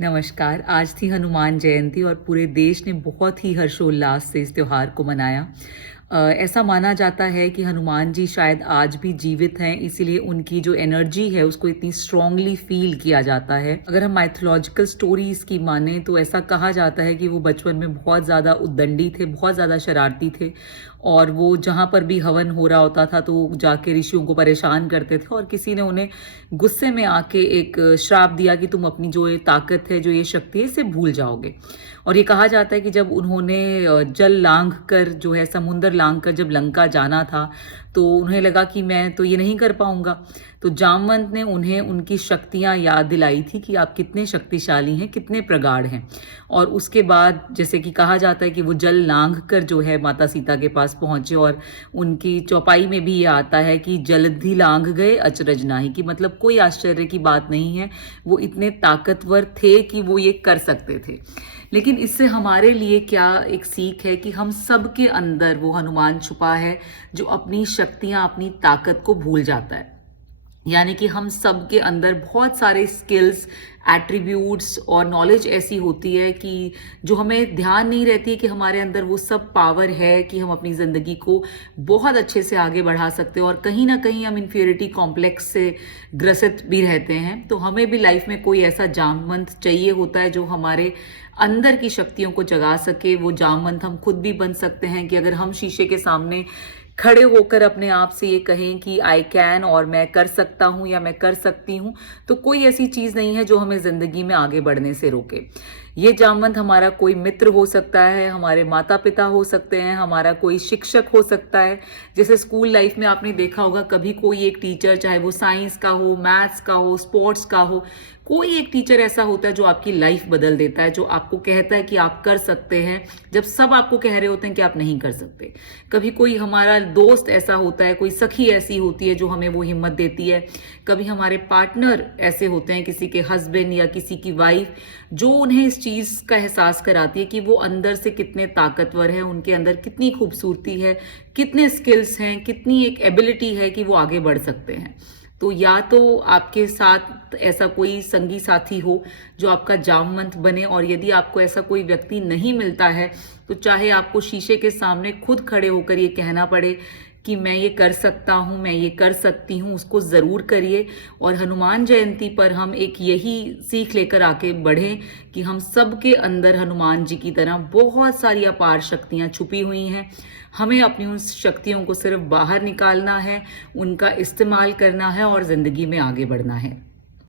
नमस्कार। आज थी हनुमान जयंती और पूरे देश ने बहुत ही हर्षोल्लास से इस त्योहार को मनाया। ऐसा माना जाता है कि हनुमान जी शायद आज भी जीवित हैं, इसीलिए उनकी जो एनर्जी है उसको इतनी स्ट्रांगली फील किया जाता है। अगर हम माइथोलॉजिकल स्टोरीज की माने तो ऐसा कहा जाता है कि वो बचपन में बहुत ज़्यादा उद्दंडी थे, बहुत ज़्यादा शरारती थे और वो जहाँ पर भी हवन हो रहा होता था तो वो जाके ऋषियों को परेशान करते थे और किसी ने उन्हें गुस्से में आके एक श्राप दिया कि तुम अपनी जो ये ताकत है, जो ये शक्ति है, इसे भूल जाओगे। और ये कहा जाता है कि जब उन्होंने जल लांघ कर जो है समुंदर लांघ कर जब लंका जाना था तो उन्हें लगा कि मैं तो ये नहीं कर पाऊंगा। तो जामवंत ने उन्हें उनकी शक्तियां याद दिलाई थी कि आप कितने शक्तिशाली हैं, कितने प्रगाढ़ हैं। और उसके बाद जैसे कि कहा जाता है कि वो जल लांघ कर जो है माता सीता के पास पहुंचे और उनकी चौपाई में भी ये आता है कि जलधि लांघ गए अचरज नाही, कि मतलब कोई आश्चर्य की बात नहीं है, वो इतने ताकतवर थे कि वो ये कर सकते थे। लेकिन इससे हमारे लिए क्या एक सीख है कि हम सब के अंदर वो हनुमान छुपा है जो अपनी शक्तियां, अपनी ताकत को भूल जाता है। यानी कि हम सब के अंदर बहुत सारे स्किल्स, एट्रीब्यूट्स और नॉलेज ऐसी होती है कि जो हमें ध्यान नहीं रहती है कि हमारे अंदर वो सब पावर है कि हम अपनी ज़िंदगी को बहुत अच्छे से आगे बढ़ा सकते हैं और कहीं ना कहीं हम इन्फीरियरिटी कॉम्प्लेक्स से ग्रसित भी रहते हैं। तो हमें भी लाइफ में कोई ऐसा जामवंत चाहिए होता है जो हमारे अंदर की शक्तियों को जगा सके। वो जामवंत हम खुद भी बन सकते हैं कि अगर हम शीशे के सामने खड़े होकर अपने आप से ये कहें कि आई कैन और मैं कर सकता हूं या मैं कर सकती हूं, तो कोई ऐसी चीज नहीं है जो हमें जिंदगी में आगे बढ़ने से रोके। ये जामवंत हमारा कोई मित्र हो सकता है, हमारे माता पिता हो सकते हैं, हमारा कोई शिक्षक हो सकता है। जैसे स्कूल लाइफ में आपने देखा होगा कभी कोई एक टीचर, चाहे वो साइंस का हो, मैथ्स का हो, स्पोर्ट्स का हो, कोई एक टीचर ऐसा होता है जो आपकी लाइफ बदल देता है, जो आपको कहता है कि आप कर सकते हैं जब सब आपको कह रहे होते हैं कि आप नहीं कर सकते। कभी कोई हमारा दोस्त ऐसा होता है, कोई सखी ऐसी होती है जो हमें वो हिम्मत देती है। कभी हमारे पार्टनर ऐसे होते हैं, किसी के हस्बैंड या किसी की वाइफ, जो उन्हें इस चीज का एहसास कराती है कि वो अंदर से कितने ताकतवर हैं, उनके अंदर कितनी खूबसूरती है, कितने स्किल्स हैं, कितनी एक एबिलिटी है कि वो आगे बढ़ सकते हैं। तो या तो आपके साथ ऐसा कोई संगी साथी हो जो आपका जामवंत बने, और यदि आपको ऐसा कोई व्यक्ति नहीं मिलता है तो चाहे आपको शीशे के सामने खुद खड़े होकर ये कहना पड़े कि मैं ये कर सकता हूँ, मैं ये कर सकती हूँ, उसको ज़रूर करिए। और हनुमान जयंती पर हम एक यही सीख लेकर आके बढ़ें कि हम सब के अंदर हनुमान जी की तरह बहुत सारी अपार शक्तियाँ छुपी हुई हैं। हमें अपनी उन शक्तियों को सिर्फ बाहर निकालना है, उनका इस्तेमाल करना है और ज़िंदगी में आगे बढ़ना है।